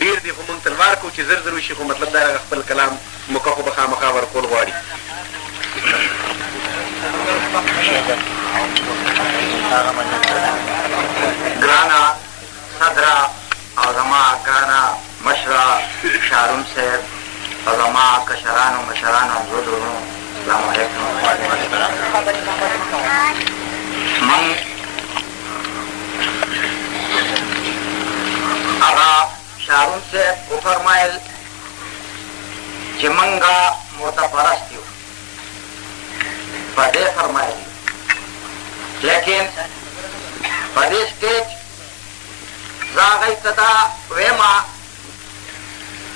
دیر دی خو مونږ تلوار کو چې زر زر وشي خو مطلب دا خپل کلام مکو بخا مخاور کول غواړي گرانا صدرا اعظما گرانا مشرا شارون صاحب اعظما کشران و مشران و زودونو السلام علیکم من آغا شارون صاحب کو فرمائل چې منګه مرته پرستیو پدې فرمایلی لیکن په دې سټیج زه هغوی ته دا ویمه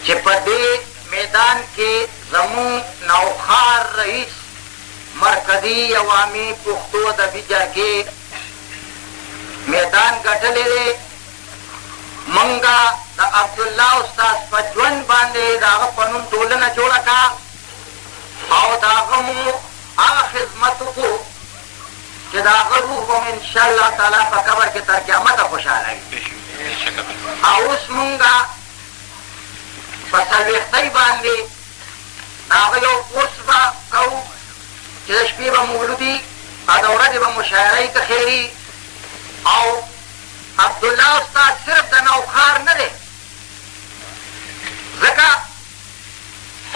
چې په دې میدان کې زمونږ نوښار رئیس مرکزي عوامي پښتو ادبي جرګې میدان ګټلی دی. مونږه د عبدالله استاد په ژوند باندې د هغه په نوم ټولنه جوړه کړه او د هغه مو هغه خدمت وکړو چې د هغه روح به مو انشاءالله تعالی په قبر کې تر قیامته خوشحاله وي. او اوس مونږه په څلوېښتۍ باندې د هغه یو کورس به کوو چې د شپې به مولودي او د ورځې به مشاعرې کښېري. او عبدالله استاد صرف د نوښار نه دی، ځکه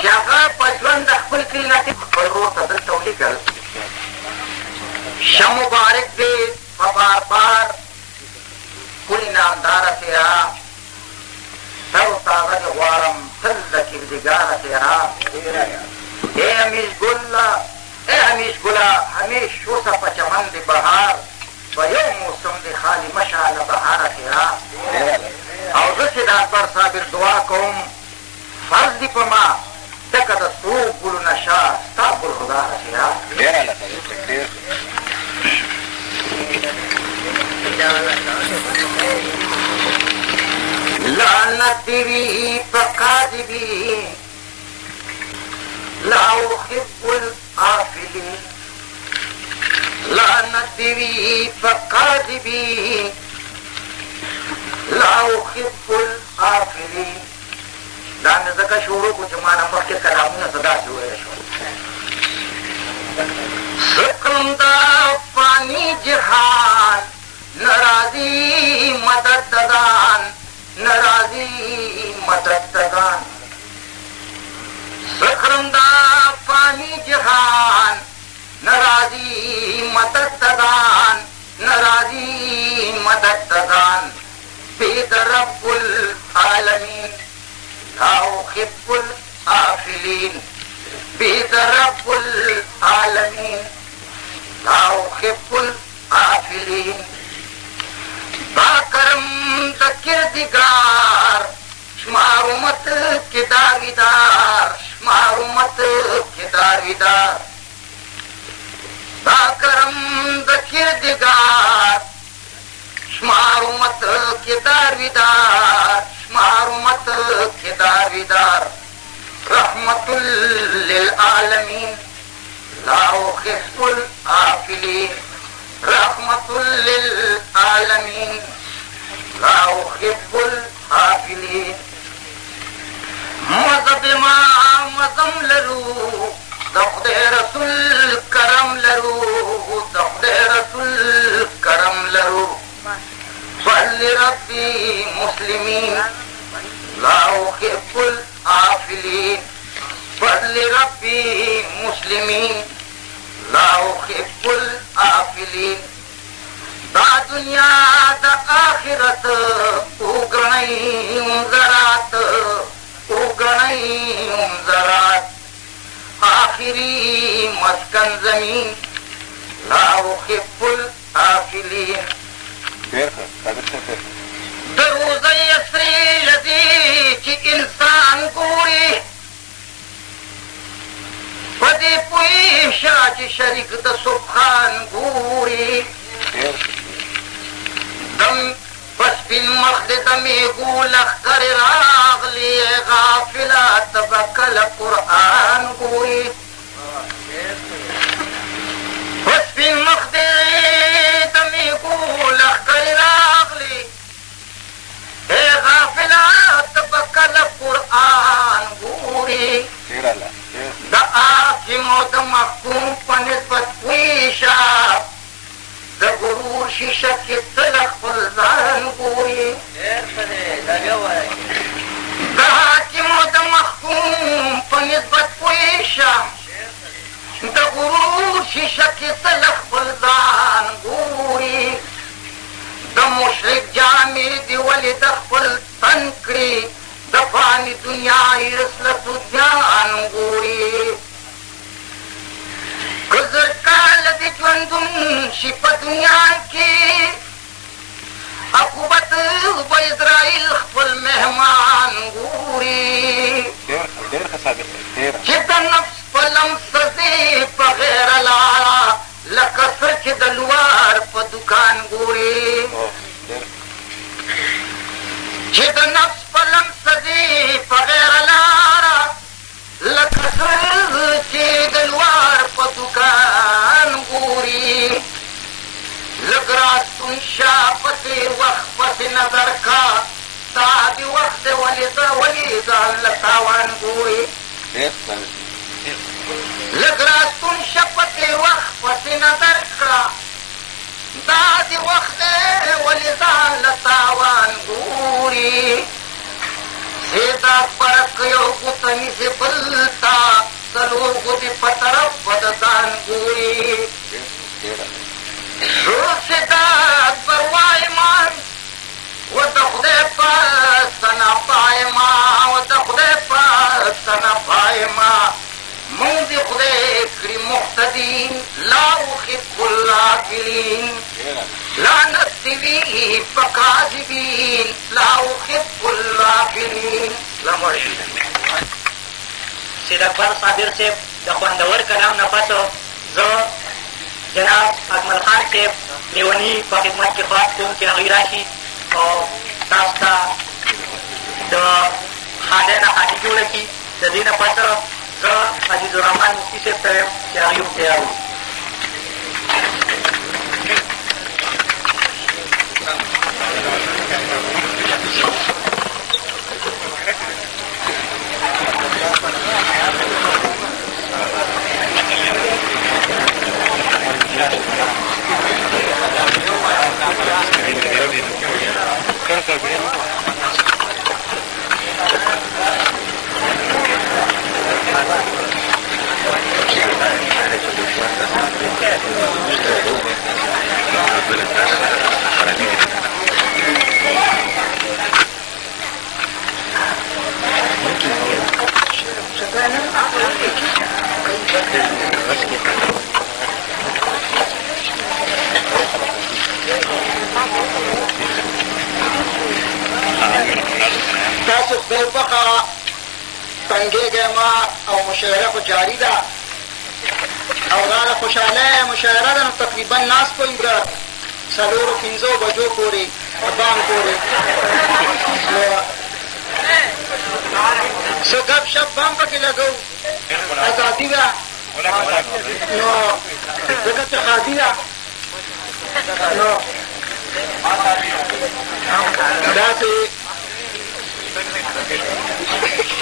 چې هغه په ژوند د خپل کلیناتي خپل ورور ته دلته ولیکل شه مبارک دې په بار بار کوئی نامداره تیرا تر و تازه دې غواړم تل د کردګاره تیرا. اے همیش ګله اے همیش ګله همیش شوسه په چمن د بهار په یو موسم د خالي مشه له بهاره تیرا. او زه چې د اکبر صابر دعا کوم فرض دي په ما ډکه د سرو ګلو نشه ستا ګلغداره تیرا. لعنت دې وي په کاذبین لا احب الغافلین. لعنت دې وي په کاذبین لا احب الغافلین. دا مې ځکه شروع کړو چې ما نه مخکې کلامونه څه داسې وویل شول. څه کړم دا فاني جهان نه راځي مدد د ځان نه راځي مدد د ځان. څه کړم دا فاني جهان نه راځي مدد د ځان نه راځي مدد د ځان. بید رب العالمین لا احب الغافلین. بید رب العالمین لا احب الغافلین. دا کرم د کردګار شمار امت کې داویدار شمار امت کې داویدار. دا کرم د کردګار شمار امت کې داویدار شمار امت کې داویدار. رحمت للعالمین لا احب الغافلین. رحمت للعالمین لا احب الغافلین. مذهب ما مزم لرو د خدای رسول کرم لرو د خدای رسول کرم لرو. صل ربي مسلمین لا احب الغافلین. صل ربي مسلمین لا احب الغافلین. دا دنیا د آخرت وګڼئ زرات وګڼئ زرات. آخري مسکن زمین لا احب الغافلین. د روزۍ اسرې لدې چې انسان ګوري په دې پوهې شه چې شریک د سبحان ګوري. دم په سپین مخ د د میږو لښکرې راغلې غافله ته به کله قرآن ګوري. په سپین مخ د د میږو لښکرې راغلې ای غافله ته به کله قرآن ګوري. د حاکم او د محکوم په نسبت پوهېشه د غرور شیشه کې تل خپل ځان ګوري. د حاکم او د محکوم په نسبت پوهېشه د غرور شیشه کې تل خپل ځان ګوري. د مشرک جامې دې ولې د خپل تن کړي د فاني دنیا هرس له سودیان ګوري. که زر کاله د ژوندون شي په دنیا کې چې د نفس په لمسزې په غیر لاره لکه څه چې د لوار په دکان ګوري چې د نفس په لمسزې په غیر لاره لکه څه چې د لوار په دکان ګوري لږ راتون شه په تېر وخت پسې نظر کا دا د وخت ولې ځان له تاوان ګوري لږ راتون شه په تېر وخت پسې نظر کړه دا د وخت ولې ځان له تاوان ګوري سیدا فرق یو ګوته نیسي بل ته څلور ګوتې په طرف به د ځان ګوري سیدا اکبر وایم و د خدای په ثنا پایم و د خدای په ثنا پایم مونږ د خدای کړي مقتدي لا احب الغافلین لعنت دې وي په کاذبین لا احب الغافلین سید اکبر صابر صاحب د خوندور کلام نه پس زه جناب اکمل خان صاحب لیوني په خدمت کې خاص کوم چې هغوی راشي او تاسو ته د خالی نه خالي جوړه کړي د دې نه پس زه عزیز الرحمن مفتي صاحب ته یم چې هغوی هم تیار وو تاسو خدای پخه تنګېږی ما او مشاعره خو جاري ده او دا د خوشحالۍ مشاعره ده نو تقریبا ناست به یو د 4-5 بجو پورې بام پورې نو څه ګپ شپ به هم پکې لګوو ازادي ده نو ځکه چې ښادي ده نو داسې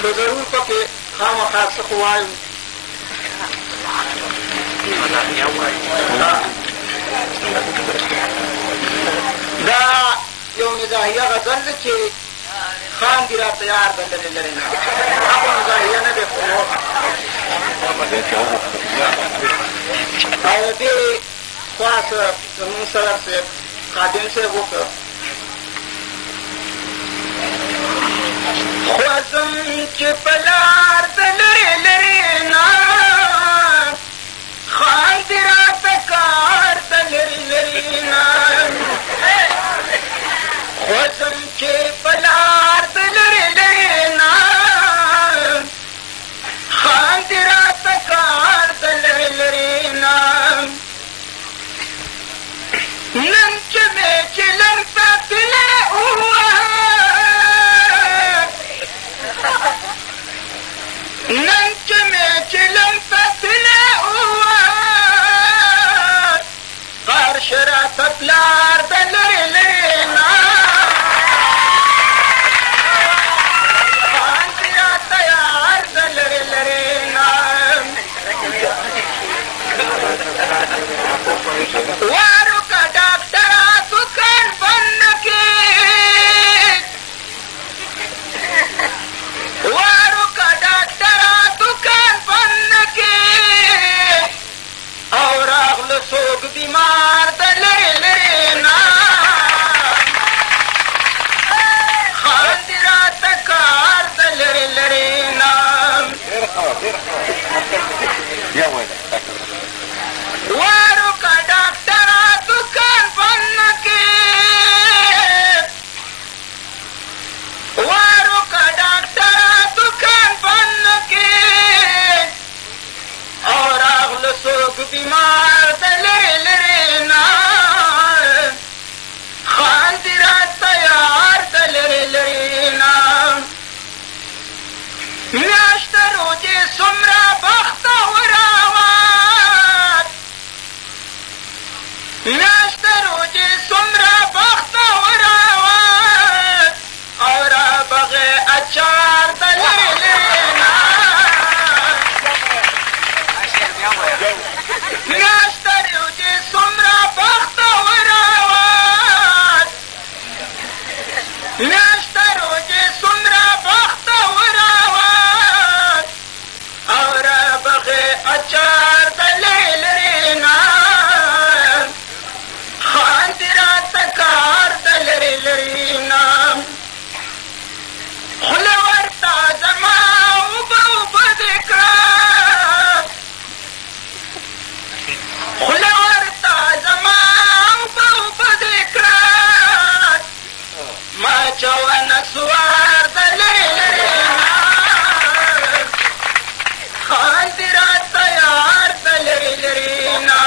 نو ضرور پکې خامخا څه خو وایو دا یو مزاحیه غزل ده چې خان دي راته یار ده لرې لرې نه هغه مزاحیه نه دی خو او د دې خوا څه زمونږ صدر صاحب خادم صاحب وکړه خوځم چې په لار د لرې لرې نه خان دې راته کار د لرې لرې نه خوځم چې په لار د لرې لرې نه خان دې راته کار د لرې لرې نه نن چې مې چلم ساتلی نن چې مې چلم ساتلی قرش راته پلار د لرې لرې نه خان دې راته یار د لرې لرې نه وارو که ډاکټره دکان بند نه کړي وارو که ډاکټره دکان بند نه کړي او راغله څوک بیمار د لرې لرې نه خان دې راته کار د لرې لرې نه وارو که ډاکټره دکان بند نه کړي وارو که ډاکټره دکان بند نه کړي بیمار د لرې لرې نه خاندي راته یار د لرې لرې نه میاشته روجې څومره بختوراوات میاشته روجې څومره بختوراوات او را بغې اچار د لرې لرې نه میاشته روجې څومره بختوراوات میاشته روجې څومره بختوراوات او را بغې اچار د لرې لرې نه خاندي راته کار د لرې لرې نه خوله ورته زما اوبه اوبه دې کړه خوله ورته زما اوبه اوبه دې کړه ما چونه سوار د لرې لرې نه خاندي راته یار د لرې لرې نه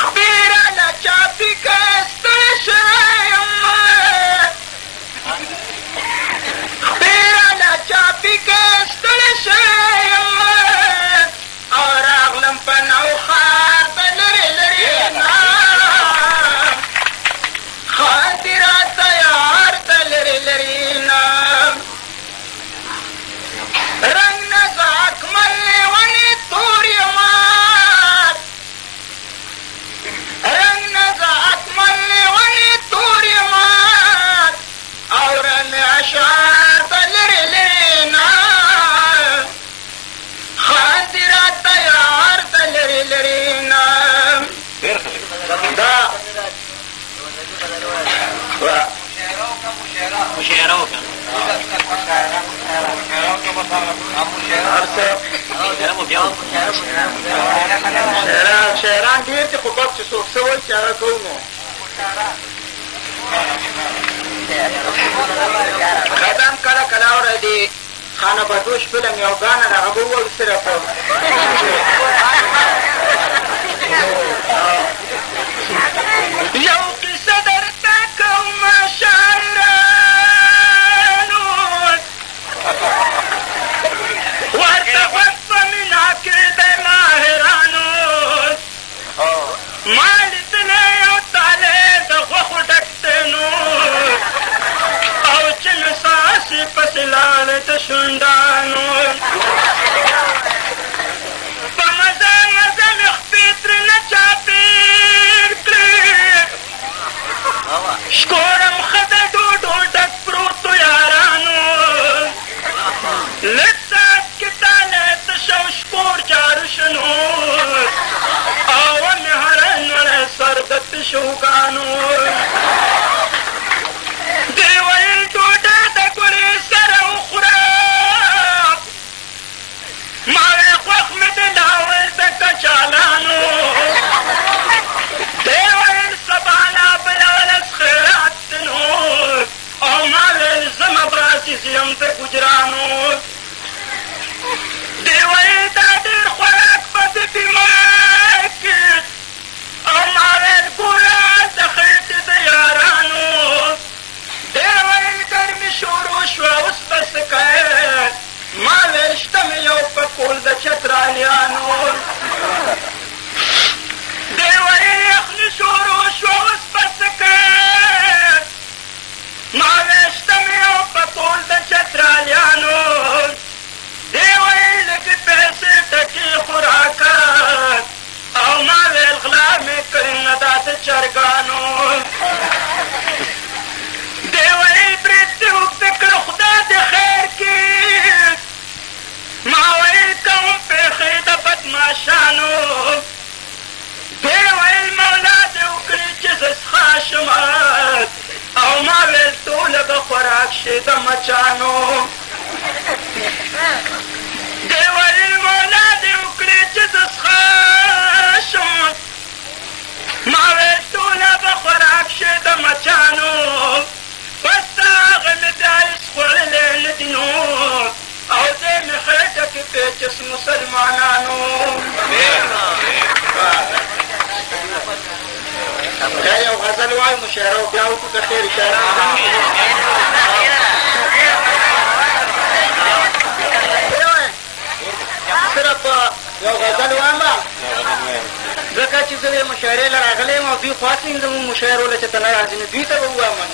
خبیره له چاپي که ستړی شوی یم خبیره له چاپي که ستړی شوی یم او راغلم په نوښار د لرې لرې نه خاندي راته یار د لرې لرې نه رنګ نزاک ملې ونې تور یمات رنګ نزاک ملې ونې تور یمات او رمې اشعار د لرې لرې نه خاندي راته یار د لرې لرې نه دا مشاعره وکړه شاعران ډېر دي خو بس چې څوک څه وایي چې هغه کوو نو قدم کله کله اورېدې خانه بدوش فلم یو ګانه د هغه به ووایو صرف یو قصه درته کوم شاعرانو ورته غوږ په مینا کې د ماهرانو ما لیدلی یو تالی د غوښو ډک دی نو او چې نساسې پسې لاړې د شونډانو په مزه مزه مې خپې ترېنه چاپېر کړې شکورم ښه د ډوډو ډک پروتو یارانو لږ ساعت کې تالی تش او شکور جارو شنو او مې هره نړۍ سر د تشوګانو دې ویل ډوډۍ د ګلې سره وخوره ما وی خوښ مې د لاول د کچالانو دې ویل سبانا بله ورځ خیرات دی نو او ما ویل زه عزیز یم د ګجرانو دې ویل دا ډېر خوراک به د بیمار کې او ما ویل ګوره د خېټې د یارانو دې ویل ګرمي شروع شوه اوس به څه کوې ما ویل شته مې یو پکول د چترالیانو دې ویل یخني شروع شوه اوس به څه کوې ما ویل شته مې یو پکول د چترالیانو دې ویل لږې پیسې ټکې خوراکات او ما ویل غلا مې کړې نه دا د چرګانو دې ویل برید دې اوږده کړه خدای دې خیر کړي ما ویل کوم پېښې د بدماشانو دې ویل مولا دې وکړي چې زه څښا شم او ما ویل ټوله به خوراک شي د مچانو دې ویل مولا دې وکړي چې زه څښا شم ما ویل ټوله به خوراک شي د مچانو بس د هغه مې بیا هېڅ خوړلی نه دي نو او دې مې خېټه کې پیچس مسلمانانو وای مشاعره او بیا وکړو که خیر شاعران صرف یو غزل وایم ځکه چې زه د مشاعرې له راغلی یم او دوی خوښ یم زمونږ مشاعرو له چې ته نه راځي نو دوی ته به ووایم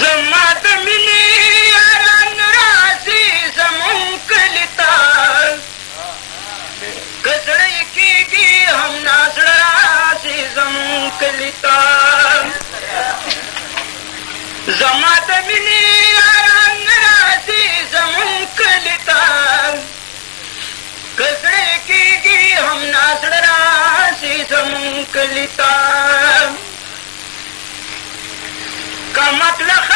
زما د مینې یاران راځي زمونږ کلي ته که زړه یې کېږي هم نازړه راځي زمونږ کلي ته زما د مینې یاران راځي زمونږ کلي ته که زړه یې کېږي هم نازړه راځي زمونږ کلي ته که مطلق